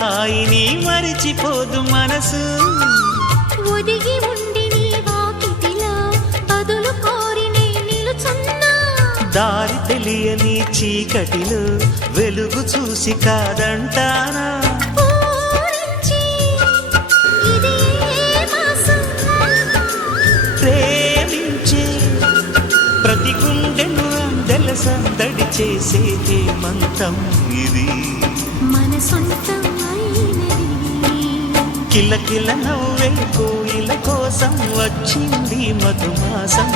హాయిని మరిచిపోదు మనసు. ఒదిగి ఉండి నీ వాకిటిలో బదులు కోరి నే నిలుచున్నా. దారి తెలియని చీకటిలో వెలుగు చూసి కాదంటానా. పూరించి ఇదే మాసం. ప్రేమించే ప్రతి గుండెను అందెల సందడి చేసే హేమంతం ఇది. మన సొంతం అయినది. కిలకిల నవ్వే కోయిల కోసం వచ్చింది మధుమాసం.